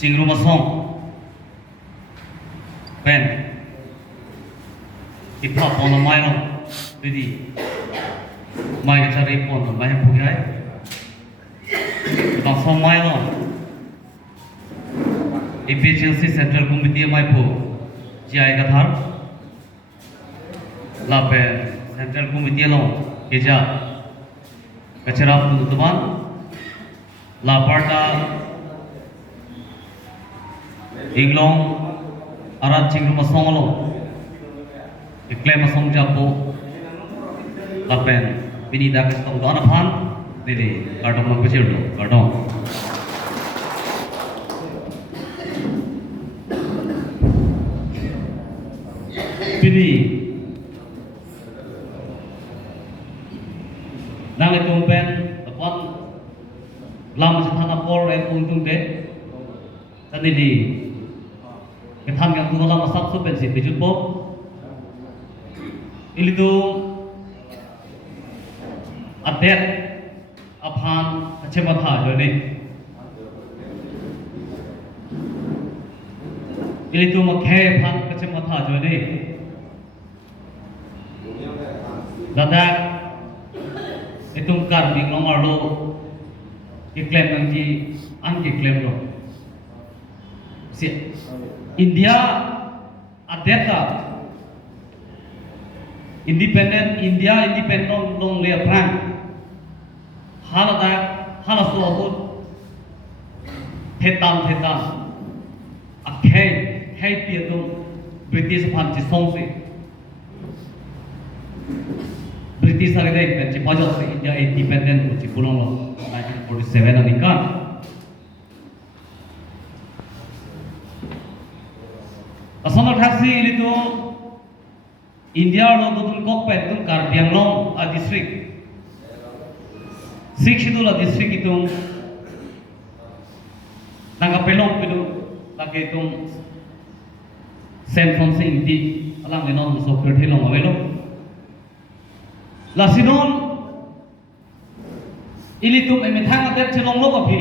jing rumah song pen ipa pon mai lo jadi mai cari pon mai pugai bang song mai lo efficiency central committee mai po jai ka thar la pen central committee lo keja kachara teman la parta Inglong arat cing rumah songolo iklaim song japo lapen bini dak stong dona phan dili kartong mang kecil do kartong bini nang itong pen apon lam sa thana por en untung de tadi Kethan yang tunggu lama sabtu pensi bejut po, ini tu adet aphan kecematha jadi, ini tu makhe aphan kecematha jadi, dadak itu kar di nomor lo, iklaim nanti anti iklaim lo, si India adeta independent long le prang halada halasu abut thetam akhe piatum British phan chi song se British sare dek chi pajak se India independent chi pulong lo 1947 ani kan asal hasil itu India lo tutun kokpet tutun Karbiang Long a district Sikshidula district itu nangka pelong pilu lagi itu San Fonse inti alang denon sokir thelong awelo lasinon ilitum emethang adet chelong lo kapi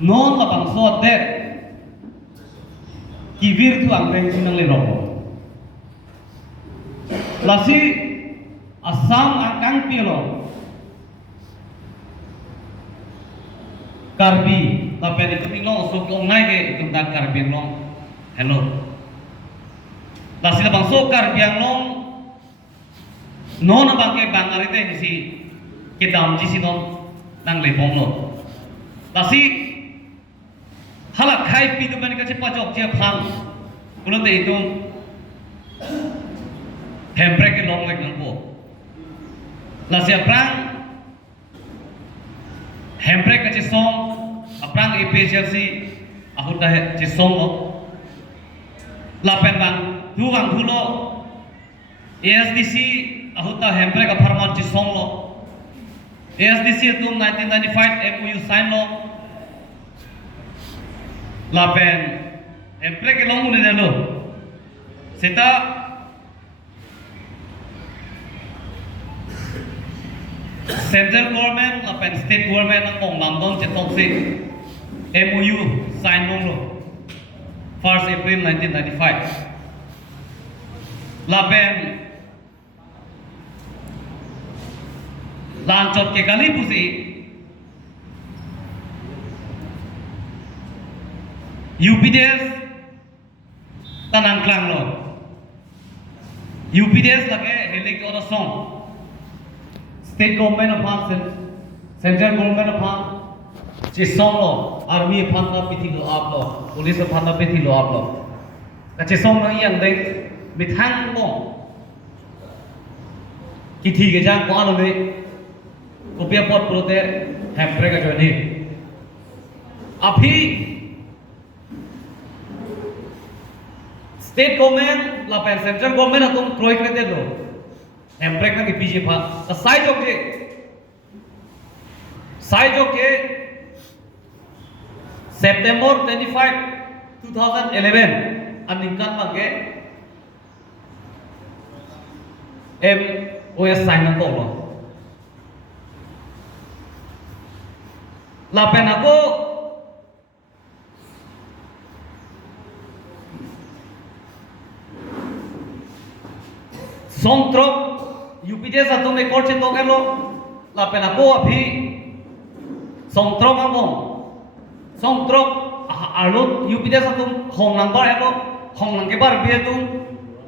non labang so adet kibir tu angkeng sinang le roko lasi asam angkang pilo karbi tapi itu pinglong sok ngai ke itu tak karbi long hello lasi la bangso karbi long non bangke bangare te si kedam ji sinon nang le bong lo lasi halak khai pi tu bani kache pajok je phang kulo te itu hempre ke long lek nang po la sia prang hempre kache song aprang efficiency ahuta je song lo la pen bang du bang hulo ASDC ahuta hempre ka farmar je song lo ASDC tu 1995 MOU sign lo lapen emple ke long mune dalo seta central government lapen state government ang lamdon chetong se MOU sign lo 1st April 1995 lapen lanchot ke gali pusi UPDS tanang klang lo UPDS lage helik ora song state government of central government of che song lo army phan ka pithi lo ap lo police phan ka pithi lo ap lo ka che song nang yang dei mithang mo kithi ge jang ko alo le kopia pot prote hempre ka joni aphi state government lapen central government atum kroik rete lo emprek na ki pije pha ta sai jok ke September 25 2011 aningkan mage MOS sign ko lo lapen ako Songtrok UPJ satu ekor cetok elo lapen aku abhi Songtrok among Songtrok alut UPJ satu hong number elo hong nang kebar biar tu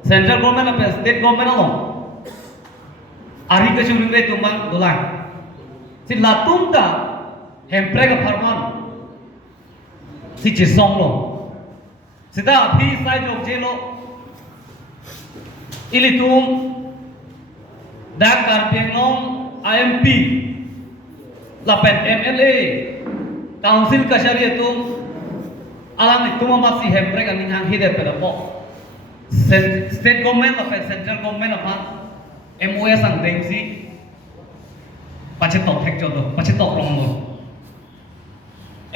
central government apa state government among ari ke sumring be tumbang dolai si latung ta hempre ka farman si chisong lo sida abhi sai jok jelo ilitum dak karpiengong IMP lapen MLA council kasari itu alam itu masih hempre kan ninghang hidup pada po state government lapen central government apa MOS ang dengsi pacetok hek jodoh pacetok rongmo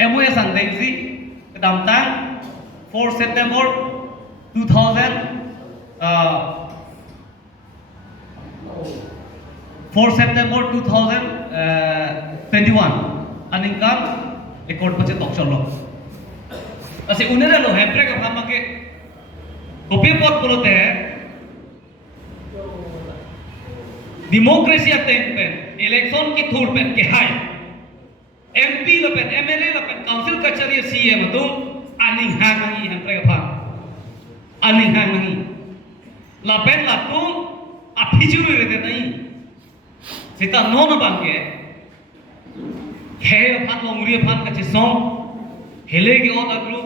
MOS ang dengsi kedamtang 4 September 4 September 2021 aningkam ekor pacetok cholo asi unera lo hempre ka phama ke kopi pot polote democracy pen election की थूर pen के हाय MP लपेन MLA लपेन council कचहरी CM तुम अनिंग hangi हम प्रयोग भाग अनिंग hangi लपेन लातुम अभिजुर रहते नहीं सिता no न बांगे है भाग लोंगरी भाग कच्चे सॉन्ग हेले के और अगलू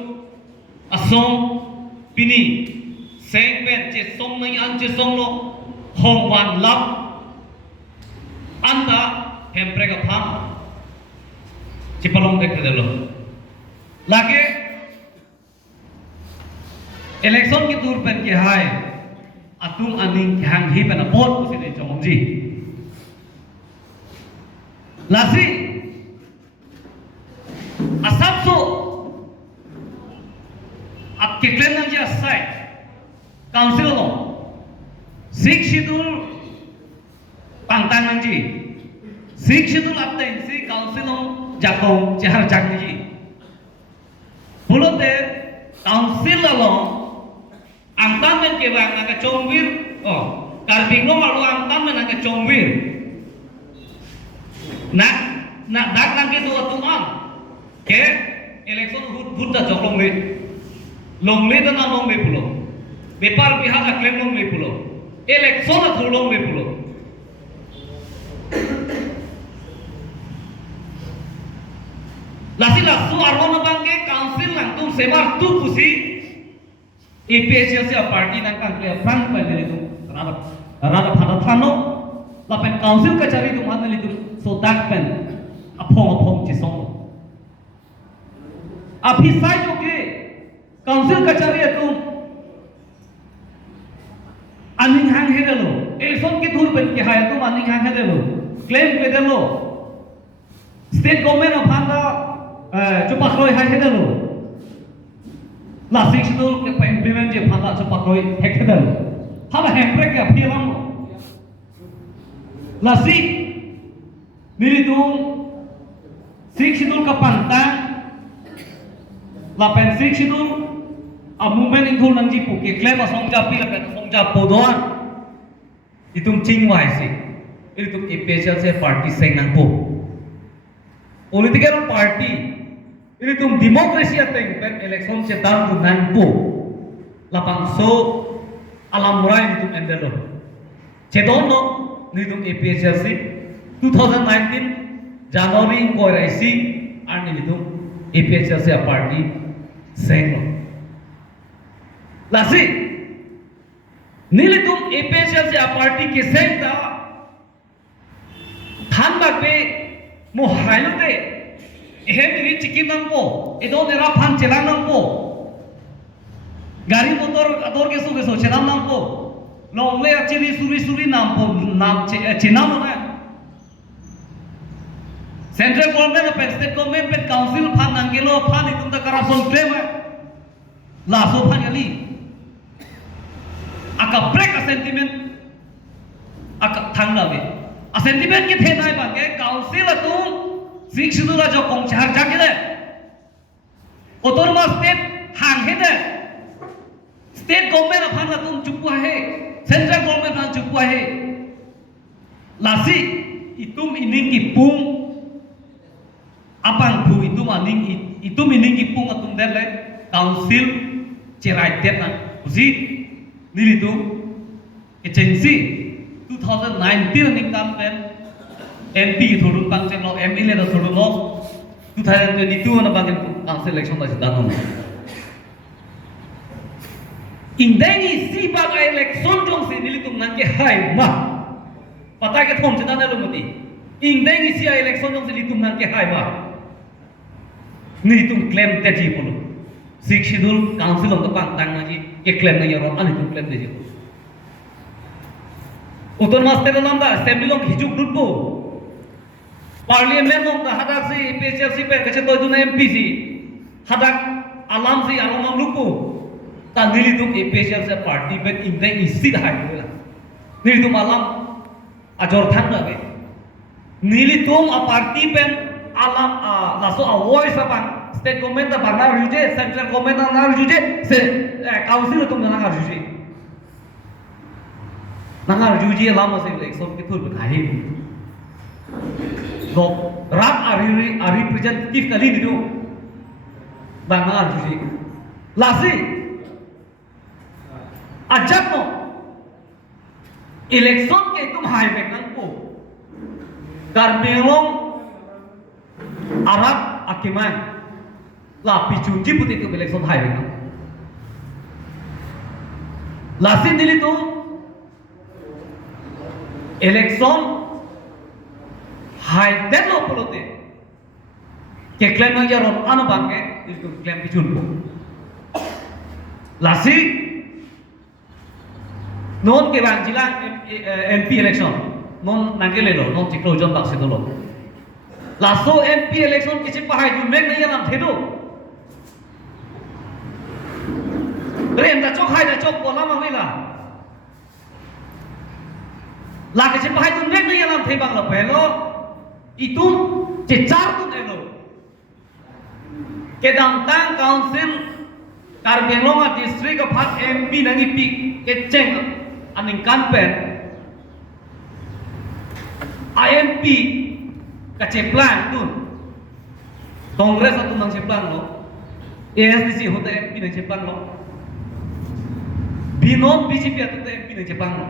असों पिनी सेंग pen चे सॉन्ग नहीं आन चे सॉन्ग लो होंग one love anda hempre ka pham chipalong dekhe delo lage election ki dur pen ke hai atum aning khang hi pen bot kusi de chomji lasi asap so ab kitlen nang ji asai council lo sik shidul pangtang nanji sik shidul apte si council on jakong chehar jakni pulote council lo angtan men ke bang ang chongwir karbing lo malu angtan men ang chongwir na dak nang ke do tuman ke election hut da joklong le longle da na longle pulo bepar bihar aklem longle pulo election da thulong le pulo lasi lasu arwah nabangke council nang tum semar tu kusi EPHL se party nang kan ke frank pale tu rada phada thano lapen council ka cari tu man li tu so dak pen apong chisong abhi sai jo ke council ka cari tu aning hang hedelo election ke thur pen ke hay tu aning hang hedelo claim ke delo state government of Handa chupakroi hai hedelo la sikshidul ke implement je Handa chupakroi hek hedelo haba hempre ke aphilam la sik miritum sikshidul ka pantang la pen sikshidul a movement in thul nangji pu ke claim asongja pi la pen asongja podoan itum chingwai sik itu EPHL से party से नंपो political party ini तुम democracy आते हैं पर election से दाम तुम नंपो lapang so alam murai ini तुम endelo cedono ini तुम EPHL से 2019 January को राइसी और ini तुम EPHL से party से नो लासी नीले तुम EPHL से party के से ता थान बाके मोहाइलते एहे मिरी चिकी नंपो एदो नेरा फान चेला नंपो गाड़ी मोटर अदोर के सुगे सो चेला नंपो लोंगले अचिरी सुरी नंपो नाम चेना मोना सेंट्रल गवर्नमेंट पे स्टेट गवर्नमेंट पे काउंसिल फान नंगेलो फान इतुम द करप्शन क्लेम है लासो फान यली आका ब्रेक सेंटिमेंट आका थांगलावे sentiment के थे ना बाके काउंसिल तुम शिक्षुला जो कोंचार जाके दे otonomous state hang हे दे स्टेट गवर्नमेंट अपन तुम चुप है सेंट्रल गवर्नमेंट चुप puai lasi itum ining kipung apang bu itum aning itum ining kipung atum dele council cerai na usi nilitu agency 2019 ning campaign MP thurun pangchen lo MLA da thurun lo 2022 na bagin council election da sidan Indengi si bagai election jong si nilitung nangke hai ma patay ke thom chana na lumati Indengi si election jong si nilitung nangke hai ma nilitung claim teji polo six schedule council of the pang tang naji ke claim na yaro anitung claim teji uton master lamba assembly long hijuk dutbo parliament long hadak si PHLC pe kache toy duna MP si hadak alam si alam lupo ta nilitum APHL se party bet indai isi dah hai la nilitum alam ajor thang da be nilitum a party pen alam laso a voice apa state government da banar juje central government da nar juje se council tum da nar juje nar juje alam se election ke thur bthai go rat a representative kali nidu banar juje lasi ajak mo election ke tum hai bek nang ko karmelong arab akiman la pichunji puti tu election hai bek nang lasin dili tu election hai delo polote ke claim nang jaron anu bangke itu claim pichun ko lasi non ke bang jilang MP election non nangke lelo non ciklo jon bak sedolo laso MP election kiche pahai du mek nahi alam thedo rem da chok hai da chok bola ma mela la kiche pahai du mek nahi alam the bang lo pelo itum che char tu elo ke dang tang council Karbenglonga district of Hat MP nangi pi ke cheng aning campaign IMP kaceplan tu Kongres atau nang ceplan lo ASDC hote MP nang ceplan lo Binon BJP atau MP nang ceplan lo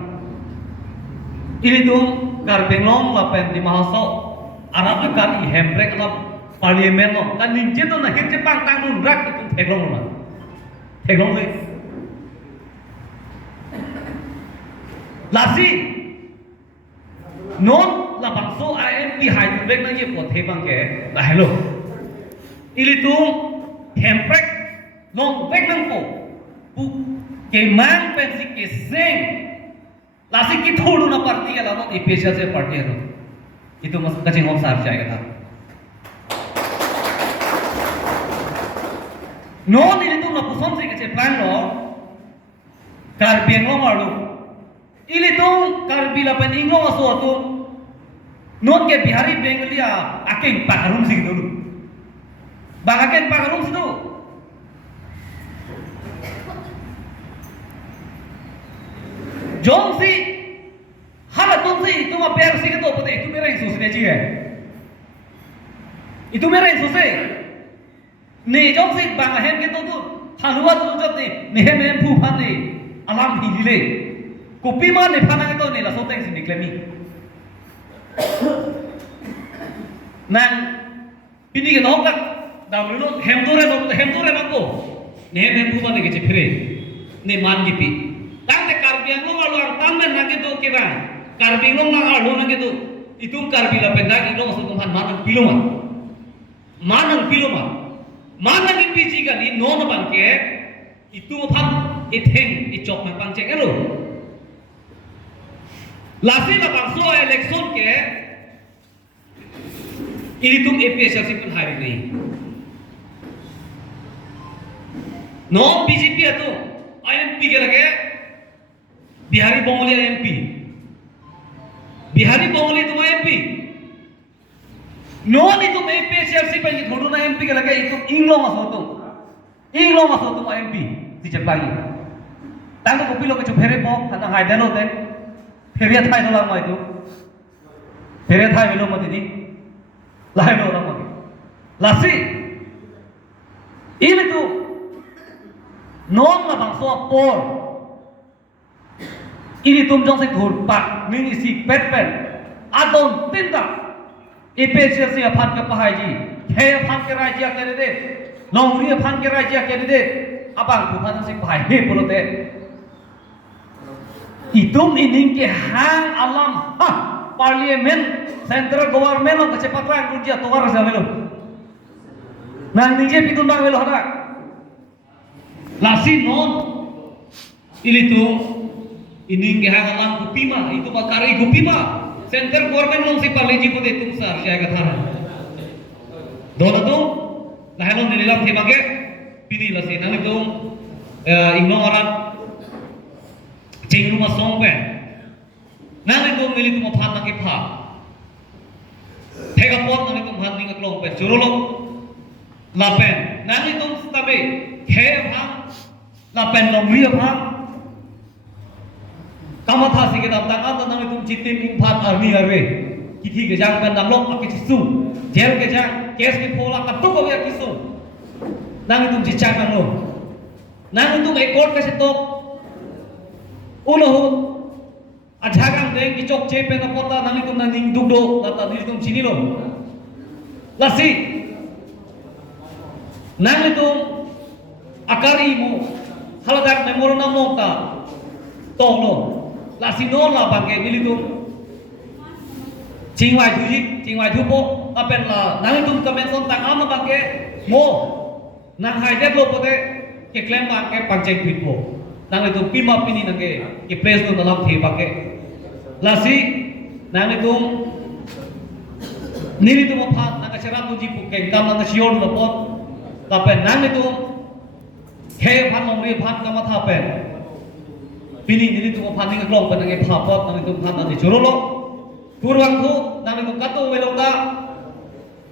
ini tu Karbenglong lapen di Mahaso Arab akan ihembrek alam parlimen lo kan ninje tu nahir Jepang tanggung rak itu teglong lo teglong le lasi non la bangso IMP hai tu bek na ye po the bang ke la hello ili tu hemprek non bek nang po pu ke mang pensi ke seng lasi ki thodu na party ala no APHL se party ala itu mas kacing om sar jayega tha non ili tu na puson se ke plan lo kar biang lo malu ili tu karbila pen ingo aso tu non ke bihari bengalia aking pakarum sing dulu bagaken pakarum situ jong si hala tum si itu ma per si to pote itu mera insus ne ji hai itu mera insus se ne jong si bagahen ke to tu halwa tu jot ne hem pu phan ne alam hi le kopi ma ne phana to ne la so teng sin niklemi nang pini ke nok lak dam lu hemdore no ko ne hem pu ma ne ke che phire ne man gi pi tang te karbiang lo alu ang tam ne nage do ke ba karbiang lo na alu nage do itu karbila penda ki lo so tumhan manang piloma manang gi pi ji ga ni non bang ke itu phan itheng ichok ma pang che elo lasi la bangso election ke ini tum APHL pun hari ni non BJP atau IMP ke lage Bihari Bongoli MP Bihari Bongoli tu MP non itu APHL pun thodu na MP ke lage itu inglo masoto MP di Jepang tang ko pilo ke chuphere po kana haidano ten फेरिया थाई नो लांग माइदु फेरिया थाई बिलो मतिनि लाइ नो लांग माइ लासी ini tu non la bang so por ini tum jong se thur pak ning isi pet pen adon tinda ipesial se phan ke pahai ji he phan ke rajya ke de nongri phan ke rajya ke de abang ku phan se pahai he polote itum ining ke hang alam ha parliament central government lo ke patran dunia towar sa melo nang nije pitun bang melo hada lasi non ini tu ining ke hang alam kupima itu bakari kupima central government long si paleji ko de tum sar sya ka thara dona tu lahelon dililam ke bage pini lasi nang itu ingno orang cing rumah songpe nang itu mili tu phan na ke pha thega pot nang itu phan ning aklong pe churolo lapen nang itu stabe khe phang lapen long ria phang kamatha si ke dam tang nang itu jitim ing phat army arwe kithi ke jang pen dam lok ke chisu jail ke jang kes ke phola ka tu ko ya kisu nang itu jichang nang lo nang itu ekor ke setok ulo ajagang deng kicok cepe na pota nang itu nang dugdo tata itu sini lo lasi nang itu akari mo haladak memoro na mokta tonglo lasi no la bangke militu jingwai thu po apen la nang itu kamen son tang am bangke mo nang hai det lo pote ke claim bangke panjang tweet po nang itu pima pini nangke ke place no dalam the bangke lasi nang itu nili tu mo phat nang seram tuji pu keng kam nang sior no pot tapen nang itu he phan long ri phan kama tha pen pini nili tu mo phan ning klong pen nang pha pot nang itu phan ani jorolo kurwang thu nang itu katu welong da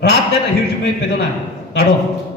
rat det hirjume pedona kado